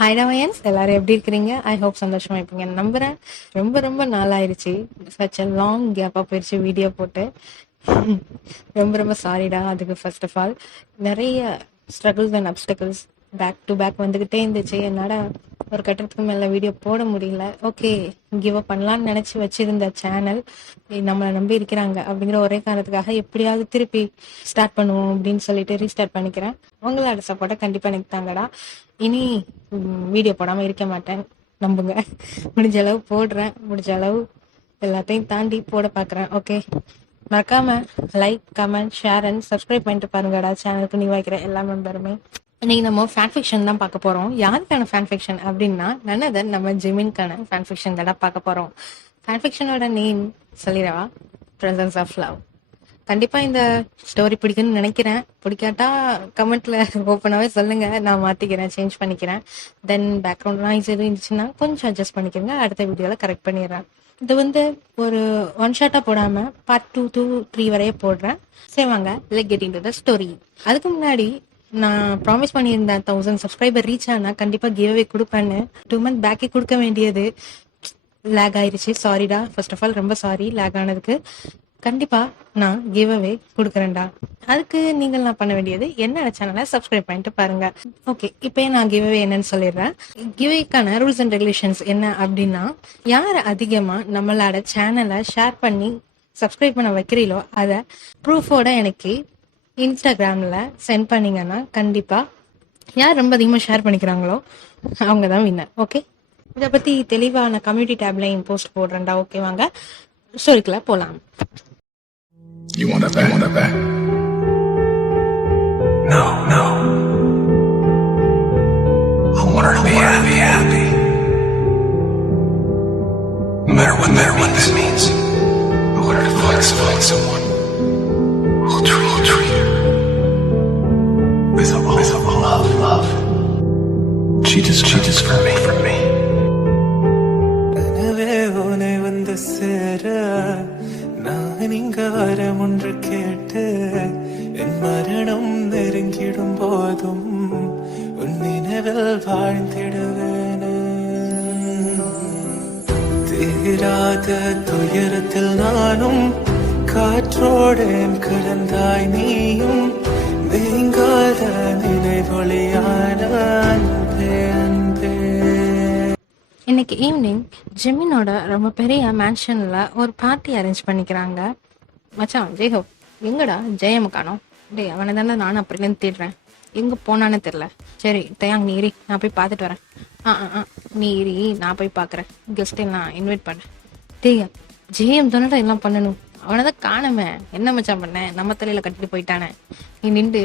Hi ரமையன்ஸ், எல்லாரும் எப்படி இருக்கிறீங்க? ஐ ஹோப் சந்தோஷமா இருப்பீங்க நம்புறேன். ரொம்ப ரொம்ப நாளாயிருச்சு, சச் அ லாங் கேப்பாக போயிடுச்சு வீடியோ போட்டு. ரொம்ப ரொம்ப சாரிடா. அதுக்கு ஃபர்ஸ்ட் ஆஃப் ஆல் நிறைய struggles and obstacles back to back வந்துக்கிட்டே இருந்துச்சு. என்னடா ஒரு கட்டத்துக்கு மேலே வீடியோ போட முடியல. ஓகே, கிவ் அப் பண்ணலான்னு நினச்சி வச்சிருந்த சேனல் நம்மளை நம்பி இருக்கிறாங்க அப்படிங்கிற ஒரே காரணத்துக்காக எப்படியாவது திருப்பி ஸ்டார்ட் பண்ணுவோம் அப்படின்னு சொல்லிட்டு ரீஸ்டார்ட் பண்ணிக்கிறேன். உங்களோட சப்போர்ட்டை கண்டிப்பாக எனக்கு தாங்கடா. இனி வீடியோ போடாமல் இருக்க மாட்டேன், நம்புங்க. முடிஞ்ச அளவு போடுறேன், முடிஞ்ச அளவு எல்லாத்தையும் தாண்டி போட பார்க்குறேன். ஓகே, மறக்காம like, comment, share and subscribe பண்ணிட்டு பாருங்கடா. சேனலுக்கு நீ வைக்கிற எல்லா மெம்பருமே. இன்னைக்கு நம்ம ஃபேன் ஃபிக்ஷன் தான் பார்க்க போறோம். யாருக்கான ஃபேன் ஃபிக்ஷன் அப்படின்னா நன்னதன் நம்ம ஜிமின்கான ஃபேன் ஃபிக்ஷன் தான் பார்க்க போறோம். ஃபேன் ஃபிக்ஷனோட நேம் சொல்லிடவா? Presence of love. கண்டிப்பா இந்த ஸ்டோரி பிடிக்குன்னு நினைக்கிறேன். பிடிக்காட்டா கமெண்ட்ல ஓப்பனாவே சொல்லுங்க, நான் மாத்திக்கிறேன், சேஞ்ச் பண்ணிக்கிறேன். தென் பேக்ரவுண்ட் நாய்ஸ் எதுவும் இருந்துச்சுன்னா கொஞ்சம் அட்ஜஸ்ட் பண்ணிக்கிறேங்க, அடுத்த வீடியோல கரெக்ட் பண்ணிடுறேன். இது வந்து ஒரு ஒன் ஷாட்டா போடாம பார்ட் 2 to 3 வரைய போடுறேன். சரி வாங்க, let get into the story. அதுக்கு முன்னாடி நான் ப்ராமிஸ் பண்ணியிருந்தேன் 1000 சப்ஸ்கிரைபர் ரீச் ஆனா கண்டிப்பா கிவ் அவே கொடுப்பேன்னு. 2 மந்த் பேக்கே கொடுக்க வேண்டியது லேக் ஆயிருச்சு. சாரிடா, ஃபர்ஸ்ட் ஆஃப் ஆல் ரொம்ப சாரி லேக் ஆனதுக்கு. கண்டிப்பா நான் கிவ் அவே கொடுக்குறேன்டா. அதுக்கு நீங்கள் நான் பண்ண வேண்டியது என்னோட சேனலை சப்ஸ்கிரைப் பண்ணிட்டு பாருங்க. ஓகே, இப்போ நான் கிவ் அவே என்னன்னு சொல்லிடுறேன். கிவ்வேக்கான ரூல்ஸ் அண்ட் ரெகுலேஷன்ஸ் என்ன அப்படின்னா, யார் அதிகமா நம்மளோட சேனலை ஷேர் பண்ணி சப்ஸ்கிரைப் பண்ண வைக்கிறீங்களோ அதை ப்ரூஃபோட எனக்கு இன்ஸ்டாகிராம்ல சென்ட் பண்ணீங்கன்னா கண்டிப்பா யார் ரொம்ப அதிகமாக ஷேர் பண்ணிக்கிறாங்களோ அவங்க தான் வின்னர். ஓகே, இதை பத்தி தெளிவான கம்யூனிட்டி டேப்லையும் போஸ்ட் போடுறேன்டா. ஓகே, வாங்க ஸ்டோரிக்குள்ள போலாம். You want that? You want that back? No, no. I want her to be happy. No matter what this means. I want her to find someone who'll treat her with all love. She just for me. கனவே உனை வந்து சேர நான் இங்க வரம் ஒன்று கேட்டு, என் மரணம் நெருங்கிடும் போதும் உன் நினைவில் வாழ்ந்திடுவேன். தீராத துயரத்தில் நானும் காற்றோடேன் கலந்தாய் நீயும், நீங்காத நினைவொளியான அன்பே அன்பே. இன்னைக்கு ஈவினிங் ஜிமினோட ரொம்ப பெரிய மேன்ஷன்ல ஒரு பார்ட்டி அரேஞ்ச் பண்ணிக்கிறாங்க. மச்சான் ஜெய்ஹோ எங்கடா? ஜெயம் காணோம். டே, அவனை தானே நானும் அப்படிலேருந்து தேடுறேன், எங்க போனான்னு தெரியல. சரி தயாங், நீ இரு, நான் போய் பார்த்துட்டு வரேன். நீ இரு, நான் போய் பார்க்குறேன். கெஸ்ட்டை நான் இன்வைட் பண்ணேன். டேய், ஜெயம் தானடா எல்லாம் பண்ணணும், அவனை தான் காணமே. என்ன மச்சான் பண்ண? நம்ம தலையில கட்டிட்டு போயிட்டானே. நீ நின்று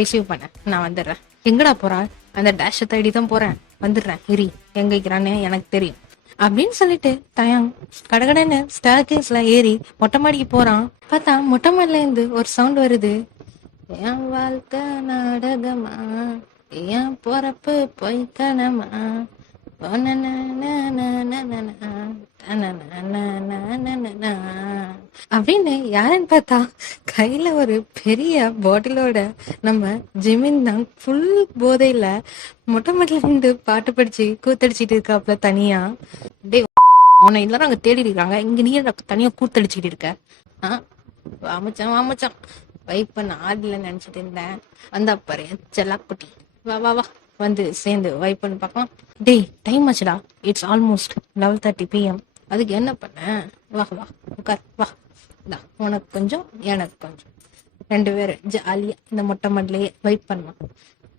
ரிசீவ் பண்ண, நான் வந்துடுறேன். எங்கடா போறா? அந்த டேஷை தேடி தான் போறேன், வந்துடுறேன் இரி, எங்க இருக்கிறான்னு எனக்கு தெரியும் அப்படின்னு சொல்லிட்டு தயாங் கடகடன்னு ஸ்டார்கேஸ்ல ஏறி மொட்டை மாடிக்கு போறான். பார்த்தா மொட்டை மாடில இருந்து ஒரு சவுண்ட் வருது. என் வாழ்க்கை நாடகமா, என் பொறப்பு பொய்க்கணமா, அப்படின்னு யாருன்னு பார்த்தா கையில ஒரு பெரிய பாட்டிலோட நம்ம ஜிமின் தான் ஃபுல் போதையில மொட்டை மாட்டில இருந்து பாட்டு படிச்சு கூத்தடிச்சிட்டு இருக்காப்ல தனியா. டே, உன்னை எல்லாரும் அங்க தேடி இருக்காங்க, இங்க நீ தனியா கூத்தடிச்சுக்கிட்டு இருக்க? வாமச்சான் வாமச்சான் வைப் பண்ண ஆடல நினைச்சிட்டு இருந்தேன். வந்தா பாரு செல்லா குட்டி, வா வா வா, வந்து சேர்ந்து வைப் பண்ணி பார்க்கலாம். டேய், டைம் ஆச்சுடா, இட்ஸ் ஆல்மோஸ்ட் 11:30 PM. அதுக்கு என்ன பண்ண? வா வா உட்கார், வா, உனக்கு கொஞ்சம் எனக்கு கொஞ்சம், 2 பேரும் ஜாலியா இந்த மொட்டை மாடலையே வைப் பண்ணலாம்.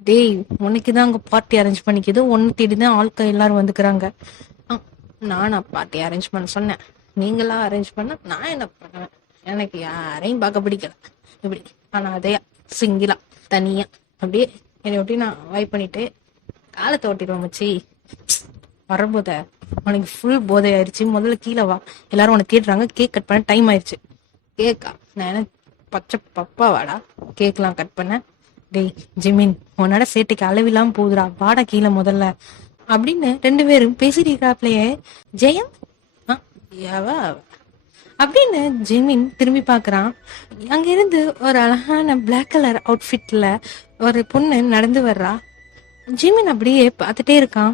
டேய், உனக்குதான் அங்க பார்ட்டி அரேஞ்ச் பண்ணிக்கிது, ஒன்னு தேடிதான் ஆட்கள் எல்லாரும் வந்துக்கிறாங்க. நானா பார்ட்டி அரேஞ்ச் பண்ண சொன்னேன்? நீங்களா அரேஞ்ச் பண்ண நான் என்ன பண்ணுவேன்? எனக்கு யாரையும் பார்க்க பிடிக்கல இப்படி. ஆனா அதையா சிங்கிளா தனியா அப்படியே என்னை ஒட்டி நான் வைப் பண்ணிட்டு காலத்தை ஓட்டிடுவோம் மச்சி. வரபோத உனக்கு ஃபுல் போதை ஆயிடுச்சு, முதல்ல கீழே வா, எல்லாரும் உனக்கு தேடுறாங்க. கேக் கட் பண்ண டைம் ஆயிடுச்சு. கேக்கா? நான் என்ன பச்சை பப்பா வாடா கேக்லாம் கட் பண்ண? டேய் ஜிமின், உன்னோட சேட்டைக்கு அளவில்லாம போகுதுடா, வாடா கீழே முதல்ல அப்படின்னு 2 பேரும் பேசிட்டு இருக்கிறாப்லயே ஜெயம் ஆ, அவ அவ. அப்படின்னு ஜிமின் திரும்பி பாக்குறான். அங்க இருந்து ஒரு அழகான பிளாக் கலர் அவுட்ஃபிட்ல ஒரு பொண்ணு நடந்து வர்றா. ஜிமின் அப்படியே பார்த்துட்டே இருக்கான்.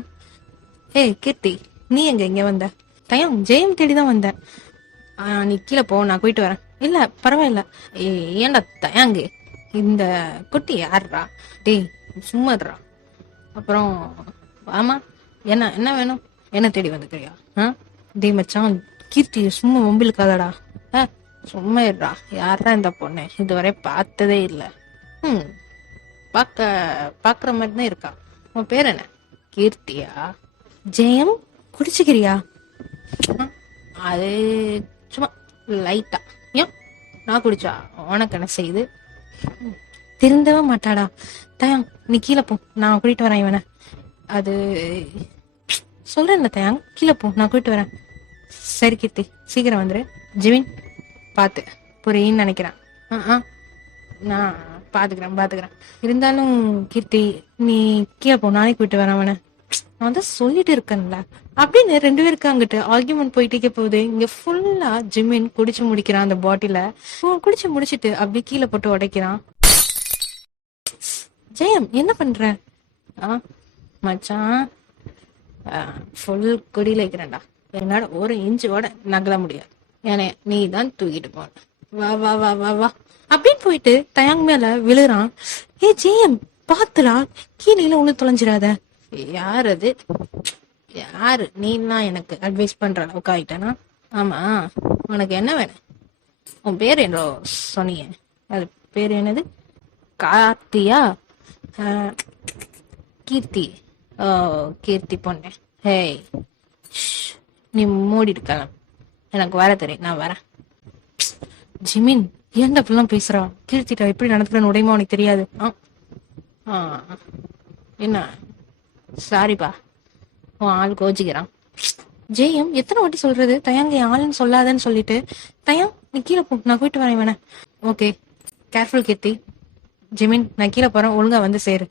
ஏய் கீர்த்தி, நீ எங்க இங்க வந்த? தயம், ஜெயம் தேடிதான் வந்தேன். நீ கீழே போ, நான் போயிட்டு வரேன். இல்ல பரவாயில்ல. ஏன்டா தயாங்கு, இந்த குட்டி யாருடா? டேய் சும்மாடுறா. அப்புறம் ஆமா, என்ன என்ன வேணும்? என்ன தேடி வந்துக்கிறியா? டேய் மச்சான், கீர்த்தி சும்மா மொம்பிலுக்காதடா. சும்மா இருடா. யாரா இந்த பொண்ணு? இதுவரை பார்த்ததே இல்ல. பாக்குற மாதிரி தான் இருக்கா. உன் பேர் என்ன? கீர்த்தியா? ஜெயம், குடிச்சுக்கிறியா? அது சும்மா லைட்டா. ஏன் நான் குடிச்சா உனக்கு என்ன செய்யுது? திருந்தவே மாட்டாடா. தயாங், நீ கீழே போ, நான் கூட்டிட்டு வரேன் இவனை. அது சொல்றேன்ல தயாங், கீழே போ, நான் கூட்டிட்டு வரேன். சரி கீர்த்தி, சீக்கிரம் வந்துரு. ஜிவின், பாத்து புரியுன்னு நினைக்கிறேன். நான் பாத்துக்கிறேன். இருந்தாலும் கீர்த்தி, நீ கீழே போ, நானே கூட்டிட்டு வரேன் அவனை. நான் தான் சொல்லிட்டு இருக்கேன்ல அப்படின்னு 2 பேருக்கு அங்கிட்டு ஆர்கியூமெண்ட் போயிட்டே போகுது. இங்க ஃபுல்லா ஜிமின் குடிச்சு முடிக்கிறான் அந்த பாட்டில. குடிச்சு முடிச்சிட்டு அப்படி கீழே போட்டு உடைக்கிறான். ஜெயம், என்ன பண்ற? மச்சான், ஃபுல் குடியில இருக்கிறேன்டா. என்னோட ஒரு இன்ச்சோட நகல முடியாது. ஏன்னா நீ தான் தூக்கிட்டு போன. வா வா வா வா வா அப்படின்னு போயிட்டு தயாங் மேல விழுறான். ஏ ஜெயம், பாத்துடா, கீழே உள்ள தொலைஞ்சிடாத. யார் அது? யாரு நீன்னா எனக்கு அட்வைஸ் பண்ற அளவுக்கு ஆயிட்டேனா? ஆமா, உனக்கு என்ன வேணும்? உன் பேர் என்ன சொன்னீங்க? அது பேர் என்னது? கார்த்தியா? கீர்த்தி. ஓ, கீர்த்தி பொண்ணு. ஹேய், நீ மூடிட்டு கிளம்பு. எனக்கு வர தெரியும், நான் வரேன். ஜிமின், ஏன்டா அப்படிலாம் பேசுறா? கீர்த்திட்டா எப்படி நடத்துறேன்னு உடையமா உனக்கு தெரியாது? என்ன? சாரிப்பா, உன் ஆள் கோச்சிக்கிறான். ஜெயம், எத்தனை வாட்டி சொல்றது தயாங்க என் ஆளுன்னு சொல்லாதன்னு சொல்லிட்டு. தயாங், நீ கீழே போ, நான் போயிட்டு வரேன் வேணா. ஓகே, கேர்ஃபுல் கீர்த்தி. ஜிமின், நான் கீழே போறேன், ஒழுங்கா வந்து சேரு.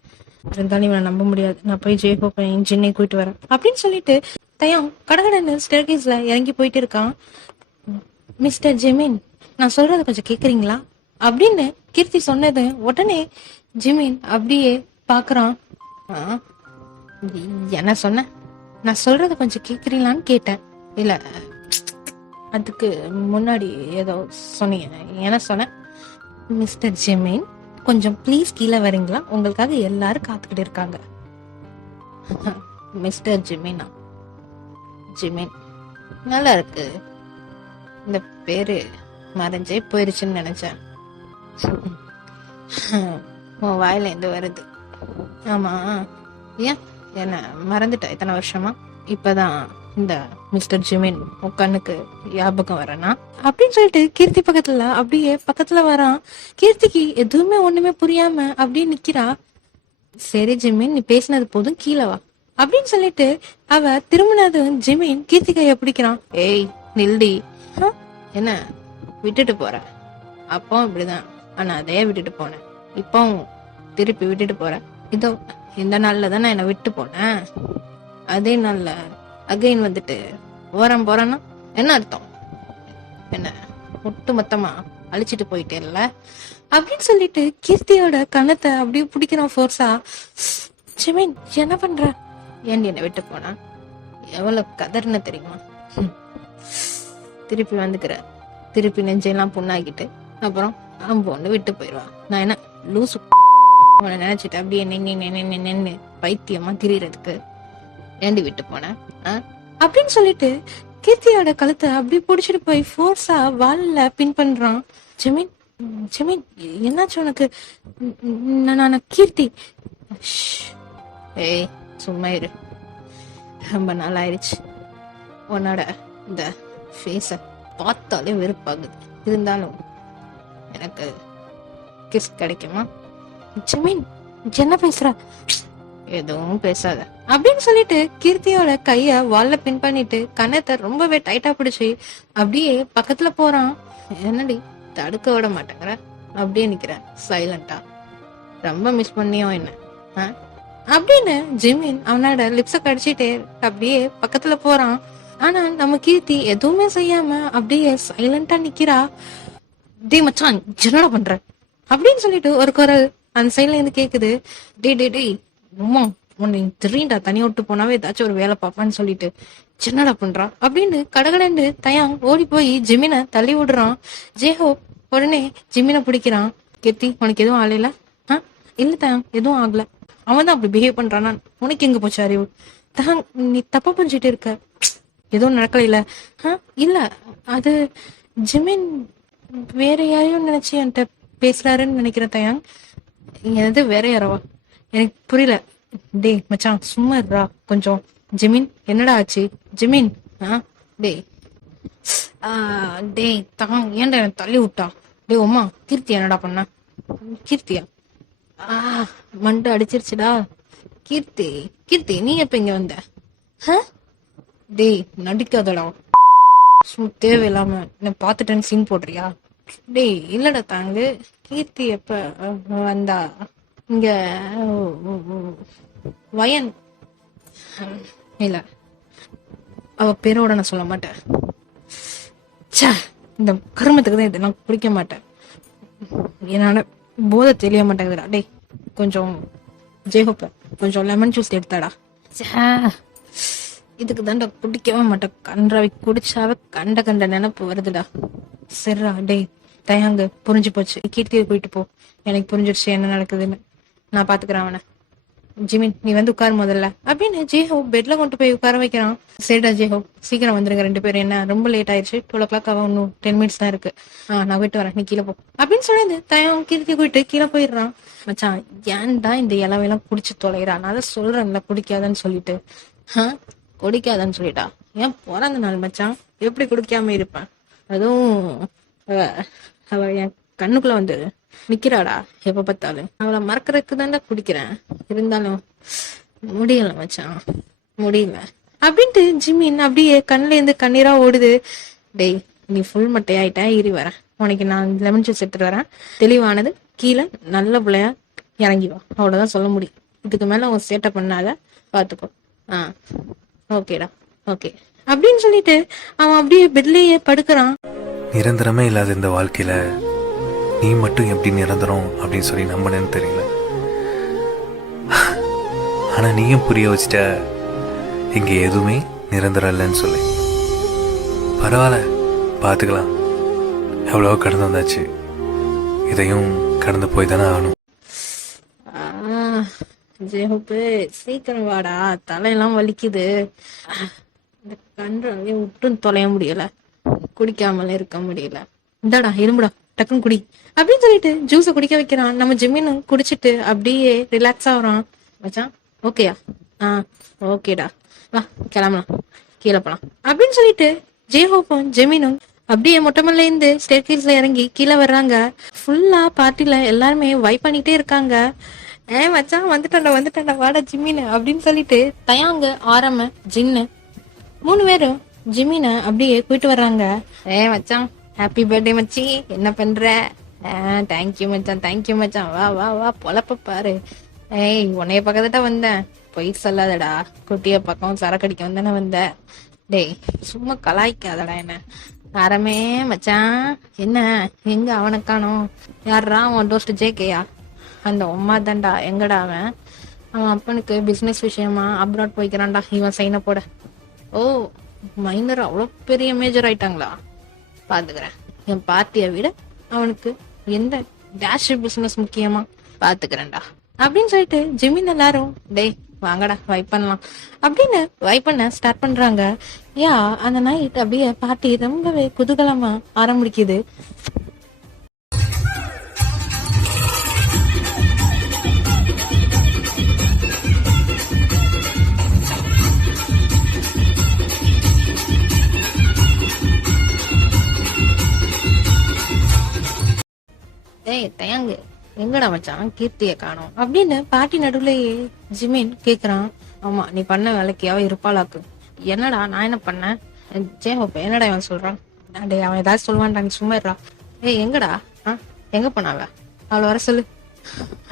இருந்தாலும் இவனை நம்ப முடியாது. நான் போய் ஜின்னை கூட்டிட்டு வரேன் அப்படின்னு சொல்லிட்டு தயாங் கடகடன்னு ஸ்டேர்கேஸ்ல இறங்கி போயிட்டு இருக்கான். மிஸ்டர் ஜிமின், நான் சொல்றது கொஞ்சம் கேக்குறீங்களா அப்படின்னு கீர்த்தி சொன்னது உடனே ஜிமின் அப்படியே பாக்குறான். என்ன சொன்ன? நான் சொல்றத கொஞ்சம் கேக்குறீங்களான்னு கேட்டேன். இல்ல, அதுக்கு முன்னாடி ஏதோ சொன்னீங்க. என்ன சொன்ன? மிஸ்டர் ஜிமின், கொஞ்சம் ப்ளீஸ் கீழே வரீங்களா? உங்களுக்காக எல்லாரும் காத்துக்கிட்டு இருக்காங்க. மிஸ்டர் ஜிமினா? ஜிமின் நல்லா இருக்கு. இந்த பேரு மறைஞ்சே போயிருச்சுன்னு நினைச்சேன். உன் வாயில இருந்து வருது. ஆமா, ஏன் என்ன மறந்துட்ட இத்தனை வருஷமா? இப்பதான் இந்த மிஸ்டர் ஜிமின் உன் கண்ணுக்கு ஞாபகம் வரனா அப்படின்னு சொல்லிட்டு கீர்த்தி பக்கத்துல வரான். கீர்த்திக்கு எதுவுமே ஒண்ணுமே புரியாம அப்படியே நிக்கிறா. சரி ஜிமின், நீ பேசினது போதும், கீழே வா அப்படின்னு சொல்லிட்டு அவ திரும்பினதும் ஜிமின் கீர்த்தி கைய பிடிக்கிறான். ஏய் நில்டி. என்ன விட்டுட்டு போற? அப்போ இப்படிதான், ஆனா அதே விட்டுட்டு போனேன், இப்போ திருப்பி விட்டுட்டு போற. இதோ இந்த நாள்ல தானே என்னை விட்டு போனேன், அதே நாள்ல அகைன் வந்துட்டு போறேன்னா என்ன அர்த்தம்? என்ன ஒட்டு மொத்தமா அழிச்சிட்டு போயிட்டே இல்ல அப்படின்னு சொல்லிட்டு கீர்த்தியோட கணத்தை அப்படியே பிடிக்கிறான் ஃபோர்ஸா. ஜிமின், என்ன பண்ற? ஏன் என்னை விட்டு போனா? எவ்வளவு கதர்னு தெரியுமா? திருப்பி வந்துக்கிற, திருப்பி நெஞ்செல்லாம் புண்ணாக்கிட்டு அப்புறம் அம்பொண்ணு விட்டு போயிடுவான். நான் என்ன லூசு அவனை நினைச்சிட்டு அப்படியே நின்னு பைத்தியமா திரியறதுக்கு ஏண்டி விட்டு போனேன் அப்படின்னு சொல்லிட்டு கீர்த்தியோட கழுத்தை அப்படி புடிச்சிட்டு போய் ஃபோர்ஸா வால்ல பின் பண்றான். ஜிமின், ஜிமின், என்னாச்சு உனக்கு? நான் கீர்த்தி. ஏய் சும்மா இரு, ரொம்ப நாள் ஆயிடுச்சு. உன்னோட இந்த ஃபேஸ பார்த்தாலே வெறுப்பாகுது. இருந்தாலும் எனக்கு கிஸ் கிடைக்குமா? ஜிமின், என்ன பேசுற? எதுவும் பேசாத அப்படின்னு சொல்லிட்டு கீர்த்தியோட கைய வால்ல பின் பண்ணிட்டு கண்ணத்தை ரொம்பவே டைட்டா பிடிச்சு அப்படியே பக்கத்துல போறான். என்னடி தடுக்க விட மாட்டேங்கிற? அப்படியே நிக்கிற சைலண்டா. ரொம்ப மிஸ் பண்ணியோ என்ன ஆ? அப்படின்னு ஜிமின் அவனோட லிப்ஸ கடிச்சிட்டே அப்படியே பக்கத்துல போறான். ஆனா நம்ம கீர்த்தி எதுவுமே செய்யாம அப்படியே சைலண்டா நிக்கிறா. டே மச்சான் என்னடா பண்ற அப்படின்னு சொல்லிட்டு ஒரு குரல் அந்த சைட்ல இருந்து கேக்குது. டே டே டேய் உம்மா உன்னை தெரியும்டா, தனியா விட்டு போனாவே ஏதாச்சும் ஒரு வேலை பார்ப்பான்னு சொல்லிட்டு என்னடா பண்றா அப்படின்னு கடகடன்னு தயாங் ஓடி போய் ஜிமினை தள்ளி விடுறான். ஜேஹோ உடனே ஜிமினை பிடிக்கிறான். கீர்த்தி உனக்கு எதுவும் ஆகல? இல்ல தயாங் எதுவும் ஆகல. அவன் தான் அப்படி பிஹேவ் பண்றானா, உனக்கு எங்க போச்சு அறிவு? தயாங் நீ தப்பா புரிஞ்சுட்டு இருக்க, எதுவும் நடக்கல இல்ல? இல்ல அது ஜிமின் வேற யாரையும் நினைச்சு என்கிட்ட பேசுறாருன்னு நினைக்கிற தயாங். எது வேற யாரவா எனக்கு புரியல. டேய் மச்சான் சும்மா இருடா கொஞ்சம். ஜிமின் என்னடா ஆச்சு ஜிமின்? டேய் டேய் தாங் ஏன்டா எனக்கு தள்ளி விட்டா? டேய் உமா கீர்த்தி என்னடா பண்ண? கீர்த்தியா? மண்டை அடிச்சிருச்சுடா. கீர்த்தி கீர்த்தி நீ எப்ப இங்க வந்த? டேய் நடிக்காதடா, தேவையில்லாம என்ன பாத்துட்டேன்னு சீன் போடுறியா? டேய் இல்லடா தாங்கு, கீர்த்தி எப்ப வந்தா இங்க வயன் இல்ல அவ பேரோட நான் சொல்ல மாட்டேன். இந்த கருமத்துக்கு தான் இதெல்லாம் பிடிக்க மாட்டேன். என்னால போதை தெரிய மாட்டேங்குதுடா. டேய் கொஞ்சம் ஜேஹோப்ப கொஞ்சம் லெமன் ஜூஸ் எடுத்தாடா. இதுக்கு தாண்டா குடிக்கவே மாட்டேன். கன்றாவை குடிச்சாவே கண்ட கண்ட நினைப்பு வருதுடா. சரிடா டேய் தயாங்க புரிஞ்சு போச்சு, கீர்த்தியை போயிட்டு போ. எனக்கு புரிஞ்சிருச்சு என்ன நடக்குதுன்னு, நான் பாத்துக்கிறேன் அவனை. ஜிமின் நீ வந்து உட்காரு முதல்ல அப்படின்னு ஜேஹோ பெட்ல கொண்டு போய் உட்கார வைக்கிறான். சரிடா ஜேஹோ சீக்கிரம் வந்துருங்க ரெண்டு பேரும், என்ன ரொம்ப லேட் ஆயிடுச்சு, 12 o'clock ஆகும், இன்னும் 10 minutes தான் இருக்கு. நான் போயிட்டு வரேன், நீ கீழே போ அப்படின்னு சொல்லி தயம் கீர்த்தி போயிட்டு கீழே போயிடுறான். மச்சான் ஏன்டா இந்த இலவையெல்லாம் குடிச்சு தொலைகிறான்? நான் தான் சொல்றேன்ல குடிக்காதன்னு சொல்லிட்டு. குடிக்காதன்னு சொல்லிட்டா? ஏன் பிறந்த நாள் மச்சான், எப்படி குடிக்காம இருப்பேன்? அதுவும் அவ என் கண்ணுக்குள்ள வந்து நிக்கிறாடா எப்ப பார்த்தாலும். அவளை மறக்கறதுக்கு தான்டா குடிக்கிறேன், இருந்தாலும் முடியல மச்சான் முடியல அப்படின்ட்டு ஜிமின் அப்படியே கண்ணுல இருந்து கண்ணீரா ஓடுது. டேய் நீ ஃபுல் மட்டையாயிட்ட, இரு வரேன், உனக்கு நான் லெமன் ஜூஸ் எடுத்துட்டு வரேன், தெளிவானது கீழே நல்ல பிள்ளையா இறங்கி வா, அவ்வளவுதான் சொல்ல முடியும். இதுக்கு மேல உன் சேட்டை பண்ணாத, பாத்துக்கோ. ஓகேடா ஓகே அப்படின்னு சொல்லிட்டு அவன் அப்படியே பெட்லயே படுக்கிறான். நிரந்தரமே இல்லாத இந்த வாழ்க்கையில நீ மட்டும் எப்படி நிரந்தரம் அப்படின்னு சொல்லி நம்பினேன்னு தெரியல. ஆனா நீயும் புரிய வச்சுட்ட இங்க எதுவுமே நிரந்தரம் இல்லைன்னு சொல்லி. பரவாயில்ல பாத்துக்கலாம், எவ்வளவோ கடந்து வந்தாச்சு, இதையும் கடந்து போய் தானே ஆகணும். ஜேஹோப்பு சீக்கிரம் வாடா, தலையெல்லாம் வலிக்குது. இந்த கன்றாவே விட்டும் தொலைய முடியல, குடிக்காமல இருக்க முடியல. இந்தாடா இரும்புடா டக்குன்னு குடி அப்படின்னு சொல்லிட்டு ஜூஸை குடிக்க வைக்கிறான். நம்ம ஜிமினும் குடிச்சிட்டு அப்படியே ரிலாக்ஸ் ஆகுறான். மச்சான் ஓகேயா? ஓகேடா வா கிளம்பலாம், கீழே போலாம் அப்படின்னு சொல்லிட்டு ஜேஹோப்பும் ஜெமினும் அப்படியே மொட்டமல்ல இருந்து ஸ்டேர்கேஸ்ல இறங்கி கீழே வர்றாங்க. ஃபுல்லா பார்ட்டில எல்லாருமே வைப் பண்ணிட்டே இருக்காங்க. மச்சான் வந்துட்டாண்டா வாடா ஜிமினு அப்படின்னு சொல்லிட்டு தயாங்க ஆரம்ப ஜின்னு 3 பேரும் ஜிமினை அப்படியே போயிட்டு வர்றாங்க. மச்சான் ஹாப்பி பர்த்டே மச்சி, என்ன பண்ற? தேங்க்யூ மச்சான் வா வா வா பொழப்ப பாரு. உன்னைய பக்கத்துட்டா வந்தேன், பொய் சொல்லாதடா, குட்டிய பக்கம் சரக்கடிக்க வந்தானே வந்த. டேய் சும்மா கலாய்க்காதடா என்ன. ஆரமே மச்சான் என்ன எங்க அவனை காணோம்? யாரா அவன் டோஸ்ட் ஜேகேயா? அந்த உமா தான்டா. எங்கடா அவன்? அவன் அப்பனுக்கு பிசினஸ் விஷயமா அப்ராட் போய்க்கிறான்டா, இவன் சைனை போட. ஓ மைனர் அவ்வளோ பெரிய மேஜர் ஆயிட்டாங்களா? பாத்துக்கிறேன், என் பார்ட்டியை விட அவனுக்கு எந்த டேஷ் பிசினஸ் முக்கியமா, பாத்துக்கிறேன்டா அப்படின்னு சொல்லிட்டு ஜிமின் எல்லாரும் டேய் வாங்கடா வைப் பண்ணலாம் அப்படின்னு வைப் பண்ண ஸ்டார்ட் பண்றாங்க. அந்த நைட் அப்படியே பார்ட்டி ரொம்பவே குதூகலமா ஆரம்பிக்குது. தயாங்கு எங்கடா மச்சான் கீர்த்திய காணோம் அப்படின்னு பாட்டி நடுவுலயே ஜிமின் கேக்குறான். ஆமா நீ பண்ண வேலைக்கியாவ இருப்பாளாக்கு. என்னடா நான் என்ன பண்ணேன்? ஜேஹோப்ப என்னடா இவன் சொல்றான்? அவன் ஏதாவது சொல்லுவான்டா, நீ சும்மா இருடா. எங்கடா எங்க போனாவ? அவளை வர சொல்லு.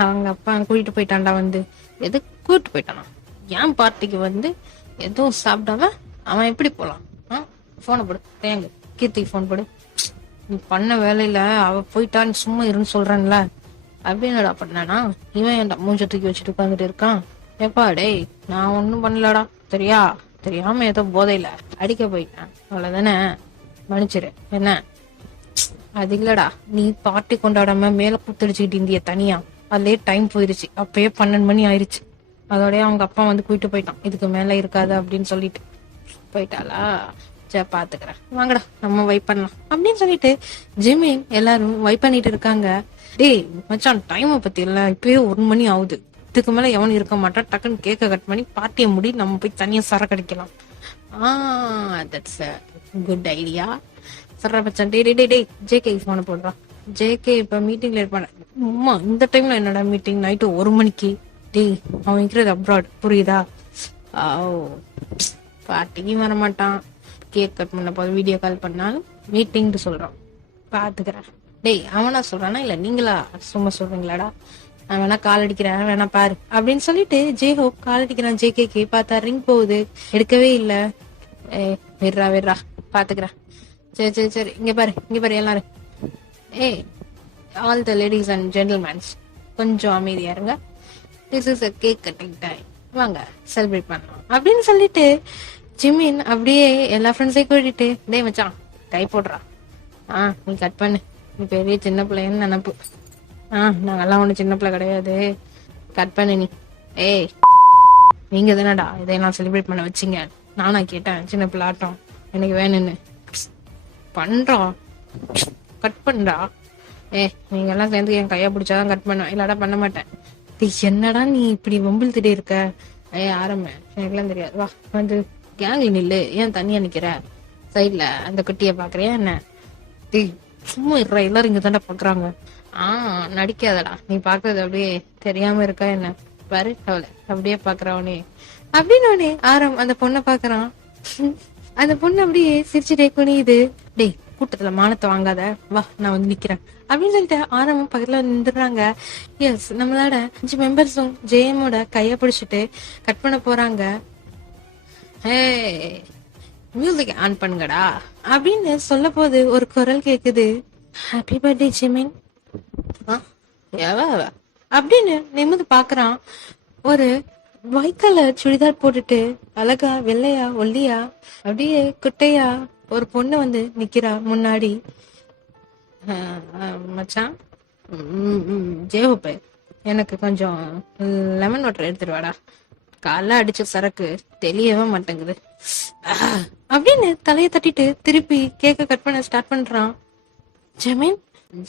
அவங்க அப்பா கூட்டிட்டு போயிட்டான்டா வந்து. எது கூட்டிட்டு போயிட்டானா? ஏன் பார்ட்டிக்கு வந்து எதுவும் சாப்பிடாம அவன் எப்படி போலாம்? போனை போடு, தேங்க கீர்த்திக்கு போன் போடு. நீ பண்ண வேலையில அவ போயிட்டான்னு சும்மா இருன்னு சொல்றான்ல, அப்படின்னுடா பண்ணானா? இவன் ஏன்டா மூஞ்ச தூக்கி வச்சுட்டு உட்காந்துட்டு இருக்கான்? ஏப்பா டேய், நான் ஒண்ணும் பண்ணலடா, சரியா? தெரியாம ஏதோ போதையில அடிக்க போயிட்டேன், அவ்வளவுதானே, மன்னிச்சிரு என்ன. அது இல்லடா, நீ பார்ட்டி கொண்டாடாம மேல குத்தடிச்சுக்கிட்டு இருந்திய தனியா, அதுலயே டைம் போயிருச்சு. அப்பயே 12 மணி ஆயிருச்சு. அதோடய அவங்க அப்பா வந்து கூட்டிட்டு போயிட்டான், இதுக்கு மேல இருக்காது அப்படின்னு சொல்லிட்டு போயிட்டாளா? சரி பாத்துக்கிறேன், வாங்கடா நம்ம வைப் பண்ணலாம் அப்படின்னு சொல்லிட்டு ஜிமின் எல்லாரும் வைப் பண்ணிட்டு இருக்காங்க. டேய் மச்சான், டைமை பத்தி இல்ல, இப்பயே 1 மணி ஆகுது. இதுக்கு மேல எவனும் இருக்க மாட்டான். டக்குன்னு கேக்க கட் பண்ணி பார்ட்டியை முடி, நம்ம போய் தனியா சரக்கு அடிக்கலாம். That's a good idea. சரா மச்சான், டேய் ஜேகே போன போடுறான். ஜேகே இப்ப மீட்டிங்ல இருப்பான. அம்மா இந்த டைம்ல என்னடா மீட்டிங்? நைட்டு 1 மணிக்கு. டேய் அவன் இருக்கிறது அப்ராட், புரியுதா? பார்ட்டிக்கு வர மாட்டான். கேக் கட் பண்ண போது வீடியோ கால் பண்ணாலும் மீட்டிங்னு சொல்றான். பாத்துக்கிறேன். டேய் அவனா சொல்றானா இல்ல நீங்களா சும்மா சொல்றீங்களாடா? நான் வேணா கால் அடிக்கிறேன், வேணா பாரு அப்படின்னு சொல்லிட்டு ஜேஹோப் கால் அடிக்கிறான். ஜேகேக்கு பார்த்தா ரிங் போகுது, எடுக்கவே இல்ல. விட்றா பாத்துக்கிறேன். சரி இங்க பாரு எல்லாரும். All the ladies and gentlemen's, கொஞ்சம் அமைதியா இருங்க. This is a cake cutting time, வாங்க செலிப்ரேட் பண்ணலாம் அப்படின்னு சொல்லிட்டு ஜிமின் அப்படியே எல்லா ஃப்ரெண்ட்ஸையும் கூட்டிட்டு, டேய் மச்சான் கை போடுறா. நீ கட் பண்ணு, நீ பெரிய சின்ன பிள்ளைன்னு நினப்பு. நாங்கெல்லாம் ஒண்ணு சின்ன பிள்ளை கிடையாது, கட் பண்ணு நீ. நீங்க தானடா இதையெல்லாம் செலிப்ரேட் பண்ண வச்சிங்க, நானா கேட்டேன் சின்ன பிள்ளை ஆட்டம் எனக்கு வேணும்னு. பண்றோம், கட் பண்றா. நீங்க எல்லாம் சேர்ந்து என் கையா பிடிச்சாதான் கட் பண்ணுவேன், இல்லாடா பண்ண மாட்டேன். என்னடா நீ இப்படி வம்பிழுத்துட்டே இருக்க? ஆரம்ப எனக்குலாம் தெரியாது, வா வந்து கேங்ல நில்லு. ஏன் தனியா நிக்கிற? சைட்ல அந்த குட்டிய பாக்குறியா என்ன? சும்மா இருற, எல்லாரும் இங்க தாண்டா பாக்குறாங்க. நடிக்காதடா, நீ பாக்குறது அப்படியே தெரியாம இருக்கா என்ன? பாரு அவளை அப்படியே பாக்குறவனே அப்படின்னு ஆரம் அந்த பொண்ணை பாக்குறான். அந்த பொண்ணு அப்படியே சிரிச்சுட்டே குனியுது. டேய் கூட்டத்துல மானத்தை வாங்காத, வா நான் வந்து நிக்கிறேன் அப்படின்னு சொல்லிட்டு ஆரம்பம் பக்கத்துல நின்றுறாங்க. எஸ், நம்மளோட 5 மெம்பர்ஸும் ஜேஎமோட கைய பிடிச்சிட்டு கட் பண்ண போறாங்க. மியூசிக் ஆன் பண்ணுங்கடா அப்படின்னு சொல்ல போது ஒரு குரல் கேக்குது. ஹாப்பி பர்த்டே ஜிமின் அப்படின்னு நிமிந்து பாக்குறான். ஒரு ஒயிட் கலர் சுடிதார் போட்டுட்டு அழகா வெள்ளையா ஒல்லியா அப்படியே குட்டையா ஒரு பொண்ணு வந்து நிக்கிறா முன்னாடி. மச்சான், ஜேஹோப்பே எனக்கு கொஞ்சம் லெமன் வாட்டர் எடுத்துட்டு வாடா, காலைல அடிச்ச சரக்கு தெரியவே மாட்டேங்குது அப்படின்னு தலையை தட்டிட்டு திருப்பி கேக்க கட் பண்ண ஸ்டார்ட் பண்றான்.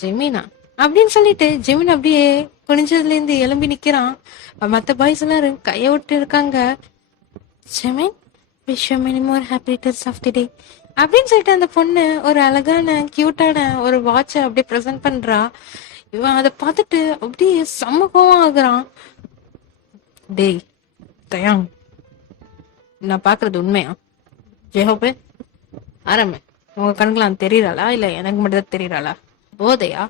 ஜெமீனா அப்படின்னு சொல்லிட்டு ஜெமின் அப்படியே குனிஞ்சதுல இருந்து எழும்பி நிக்கிறான். மத்த பாய்ஸ் எல்லாரும் கைய விட்டு இருக்காங்க. Jaemin, wish you many more happy returns of the day அப்படின்னு சொல்லிட்டு அந்த பொண்ணு ஒரு அழகான கியூட்டான ஒரு வாட்சை அப்படியே ப்ரெசென்ட் பண்றா. இவன் அதை பார்த்துட்டு அப்படியே சமூகமா ஆகுறான். டேய் தயாங், நான் பாக்குறது உண்மையா? ஜெஹோப்பே ஆரம்ப உங்க கண்களாம் தெரியறாளா இல்ல எனக்கு மட்டும் தான் தெரியறாளா? போதையா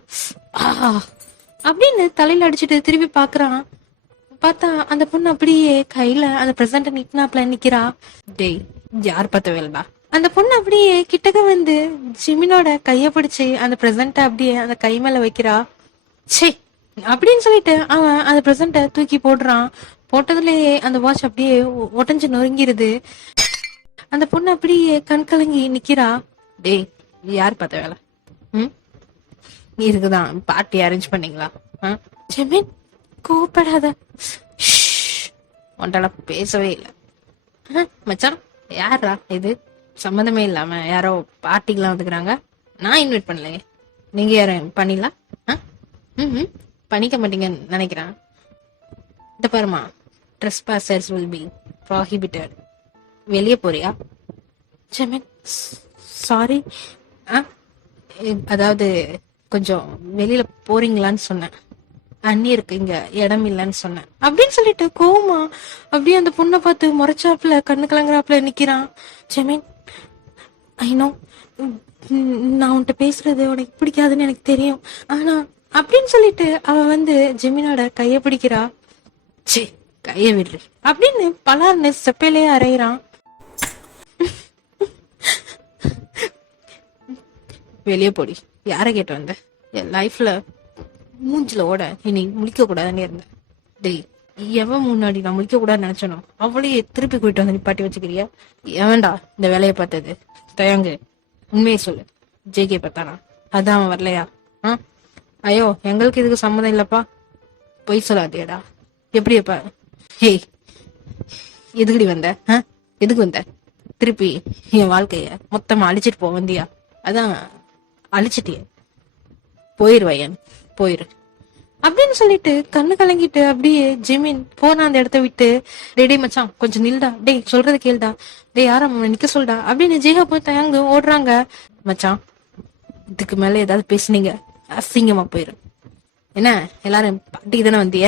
அப்படின்னு தலையில அடிச்சுட்டு திருப்பி பாக்குறான். பார்த்தா அந்த பொண்ணு அப்படியே கையில அந்த பிரசன்ட நிக்னாப்ல நிக்கிறா. டேய் யார் பார்த்த வேலைடா? அந்த பொண்ணு அப்படியே கிட்டக்க வந்து ஜிமினோட கைய பிடிச்சு அந்த பிரசன்ட அப்படியே அந்த கை மேல வைக்கிறா. சே அப்படின்னு சொல்லிட்டு அவன் அந்த பிரசன்ட தூக்கி போடுறான். போட்டதுலயே அந்த வாட்ச் அப்படியே உடஞ்சு நொறுங்கிருது. அந்த பொண்ணு அப்படியே கண் கலங்கி நிக்கிறா. டேய் யார் பார்த்த வேலை? இருக்குதான் பார்ட்டி அரேஞ்ச் பண்ணீங்களா? ஜெமின் கூப்பிடாத, உன்டால பேசவே இல்லை. மச்சான் யாரா இது? சம்மந்தமே இல்லாம யாரோ பார்ட்டிக்கெல்லாம் வந்துக்கிறாங்க. நான் இன்வைட் பண்ணலையே, நீங்க யாரும் பண்ணிடலாம்? பண்ணிக்க மாட்டீங்கன்னு நினைக்கிறேன். இந்த பாருமா, trespassers will be prohibited. வெளியே போறியா? ஜெமின் சாரி, அதாவது கொஞ்சம் வெளியில போறீங்களான்னு சொன்னேன், அண்ணி இருக்கு இங்க இடம் இல்லைன்னு சொன்னேன் அப்படின்னு சொல்லிட்டு கோவமா அப்படியே அந்த பொண்ணை பார்த்து முறைச்சாப்புல கண்ணு கலங்குறாப்புல நிக்கிறான். ஜெமின், ஐ நோ நான் உன்கிட்ட பேசுறது உனக்கு பிடிக்காதுன்னு எனக்கு தெரியும், ஆனா அப்படின்னு சொல்லிட்டு அவன் வந்து ஜிமினோட கைய பிடிக்கிறா. சே கைய விடுறி அப்படின்னு பலார்னு செப்பையிலேயே அரைகிறான். வெளியே போடி, யார கேட்டு வந்த? என் லைஃப்ல மூஞ்சில ஓட இனி முழிக்க கூடாதுன்னு இருந்தேன். டேய், எவன் முன்னாடி நான் முழிக்க கூடாதுன்னு நினைச்சனோ அவளையே திருப்பி கூட்டிட்டு வந்து நிப்பாட்டி வச்சுக்கிறியா? எவன்டா இந்த வேலையை பார்த்தது? தயங்கு, உண்மையை சொல்லு. ஜேகே பார்த்தானா? அதான் அவன் வரலையா? ஐயோ, எங்களுக்கு இதுக்கு சம்மதம் இல்லப்பா. பொய் சொல்லாதேடா. எப்படியப்பா? ஹேய், எதுக்குடி வந்த? எதுக்கு வந்த? திருப்பி என் வாழ்க்கைய மொத்தமா அழிச்சிட்டு போ வந்தியா? அதான் அழிச்சிட்டிய. போயிருவையன், போயிரு அப்படின்னு சொல்லிட்டு கண்ணு கலங்கிட்டு அப்படியே ஜிமின் போன அந்த இடத்த விட்டு, டேய் மச்சான் கொஞ்சம் நில்டா, டேய் சொல்றது கேளுடா, டேய் யாரும் நிக்க சொல்டா அப்படின்னு ஜெயா போய் தயங்கு ஓடுறாங்க. மச்சான், இதுக்கு மேல ஏதாவது பேசுனீங்க அசிங்கமா போயிரு. என்ன எல்லாரும் பாட்டிக்கு தானே வந்திய?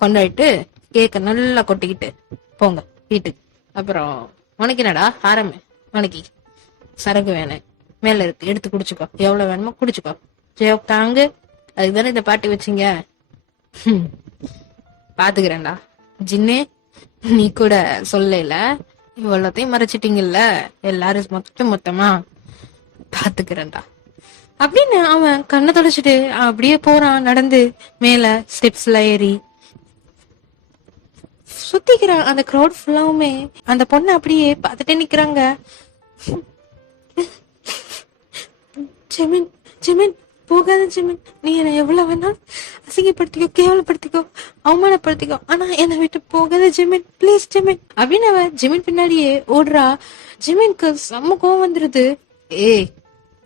கொண்டாடிட்டு கேக்க நல்லா கொட்டிக்கிட்டு போங்க வீட்டுக்கு. அப்புறம் உனக்கு என்னடா ஆரம்பி? உனக்கு சரக்கு வேணும், மேல இருக்கு, எடுத்து குடிச்சுக்கோ, எவ்வளவு வேணுமோ குடிச்சுக்கோ. ஜெயோ தாங்கு, அதுக்கு தானே இந்த பாட்டி வச்சிங்க. பாத்துக்கிறேன்டா ஜின்னே, நீ கூட சொல்லல, இவ்வளத்தையும் மறைச்சிட்டீங்கல்ல எல்லாரும் மொத்தமா. பாத்துக்கிறேன்டா அப்படின்னு அவன் கண்ணை தொலைச்சிட்டு அப்படியே போறான் நடந்து மேல ஸ்டெப்ஸ்ல ஏறி. சுத்திக்கிறான் அந்த கிரௌட் ஃபுல்லாவுமே அந்த பொண்ணு அப்படியே பார்த்துட்டே நிக்கிறாங்க. ஜெமின், ஜெமின் போகாத ஜெமின், நீ என்ன எவ்வளவு வேணாலும் அசிங்கப்படுத்திக்கோ, கேவலப்படுத்திக்கோ, அவமானப்படுத்திக்கோ, ஆனா என்னை விட்டு போகாத ஜெமின், பிளீஸ் ஜெமின் அப்படின்னு அவன் ஜெமின் பின்னாடியே ஓடுறா. ஜெமின்க்கு செம்ம கோவம் வந்துருது. ஏய்,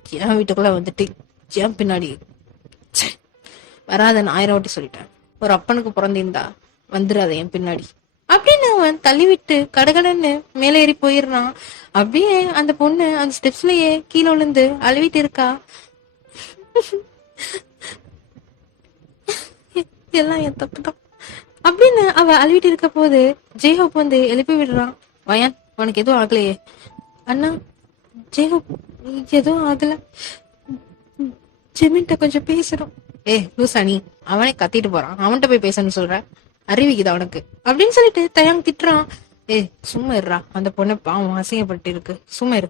என் வீட்டுக்குள்ள வந்துட்டு என் பின்னாடி வராத, 1000 வாட்டி சொல்லிட்டேன். ஒரு அப்பனுக்கு பிறந்திருந்தா வந்துடாத என் பின்னாடி அப்படின்னு அவன் தள்ளிவிட்டு கடகடன்னு மேலே ஏறி போயிடுறான். அப்படியே அந்த பொண்ணு அந்த ஸ்டெப்ஸ்லயே கீழே விழுந்து அழுவிட்டு இருக்கா. எல்லாம் என் தப்புதான் அப்படின்னு அவ அழுவிட்டு இருக்க போது ஜெய்ஹோப் வந்து எழுப்பி விடுறான். வயன், உனக்கு எதுவும் ஆகலையே? அண்ணா, ஜெய்ஹோப் எதுவும் ஆகல, ஜெமின்ட்ட கொஞ்சம் பேசணும். லூசா நீ, அவனே கத்திட்டு போறான், அவன்கிட்ட போய் பேசணும்னு சொல்ற? அறிவிக்குது அவனுக்கு அப்படின்னு சொல்லிட்டு தயாங் திட்டுறான். சும்மா இருறா, அந்த பொண்ணு பாவம் அசிங்கப்பட்டு இருக்கு, சும்மா இரு.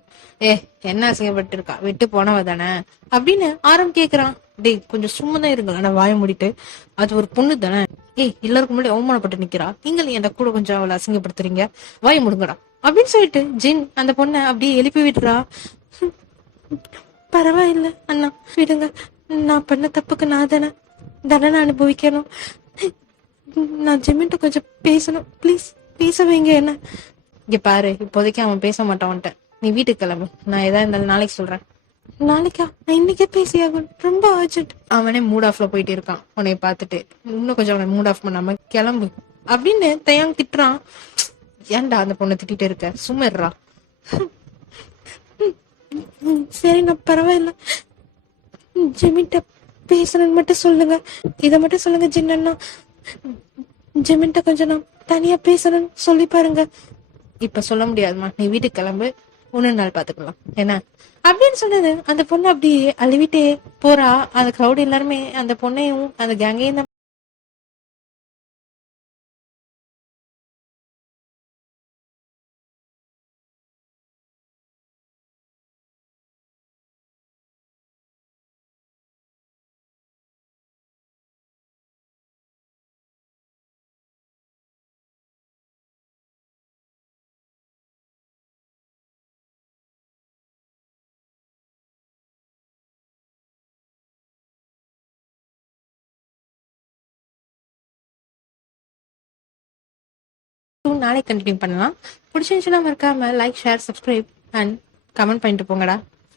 என்ன அசிங்கப்பட்டு இருக்கா? விட்டு போனவ தானே அப்படின்னு ஆரம் கேக்குறான். டேய் கொஞ்சம் சும்மா தான் இருங்க, ஆனா வாய மூடிட்டு, அது ஒரு பொண்ணு தானே. எல்லாருக்கும் முன்னாடி அவமானப்பட்டு நிக்கிறா, நீங்கள் என் கூட கொஞ்சம் அவளை அசிங்கப்படுத்துறீங்க, வாய முடுங்கடா அப்படின்னு சொல்லிட்டு ஜின் அந்த பொண்ணை அப்படியே எழுப்பி விடுறா. பரவாயில்ல அண்ணா, விடுங்க, நான் பண்ண தப்புக்கு நான் தானே தண்டனை அனுபவிக்கணும். நான் ஜெமின்ட்ட கொஞ்சம் பேசணும், ப்ளீஸ் பேச வைங்க என்ன. இங்க பாரு, இப்போதைக்கு அவன் பேச மாட்டான்ட்ட, நீ வீட்டுக்கு கிளம்பு, நான் ஏதாவது இருந்தாலும் நாளைக்கு சொல்றேன். நாளைக்கா? நான் இன்னைக்கே பேசியாகும், ரொம்ப அர்ஜென்ட். அவனே மூட் ஆஃப்ல போயிட்டு இருக்கான் உன்னை பார்த்துட்டு, இன்னும் கொஞ்சம் அவனை மூட் ஆஃப் பண்ணாம கிளம்பு அப்படின்னு தயாங் திட்டுறான். ஏன்டா அந்த பொண்ணை திட்டிட்டு இருக்க, சும்மா இருறா. சரி நான் பரவாயில்ல, ஜெமின்ட்ட பேசணும்னு மட்டும் சொல்லுங்க, இதை மட்டும் சொல்லுங்க ஜின்னா. ஜெமின்ட்ட கொஞ்சம் நான் தனியா பேசணும்னு சொல்லி பாருங்க. இப்ப சொல்ல முடியாதுமா, நீ வீட்டுக்கு கிளம்பு, இன்னொரு நாள் பாத்துக்கலாம் என்ன அப்படின்னு சொன்னது. அந்த பொண்ணு அப்படியே அழுவிட்டே போறா. அந்த கிரௌட் எல்லாருமே அந்த பொண்ணையும் அந்த கேங்கையும் தான் நாளைக்கு கண்டினியூ பண்ணலாம். பிடிச்சிருந்துச்சுன்னா மறக்காம like, share, subscribe and comment பண்ணிட்டு போங்கடா.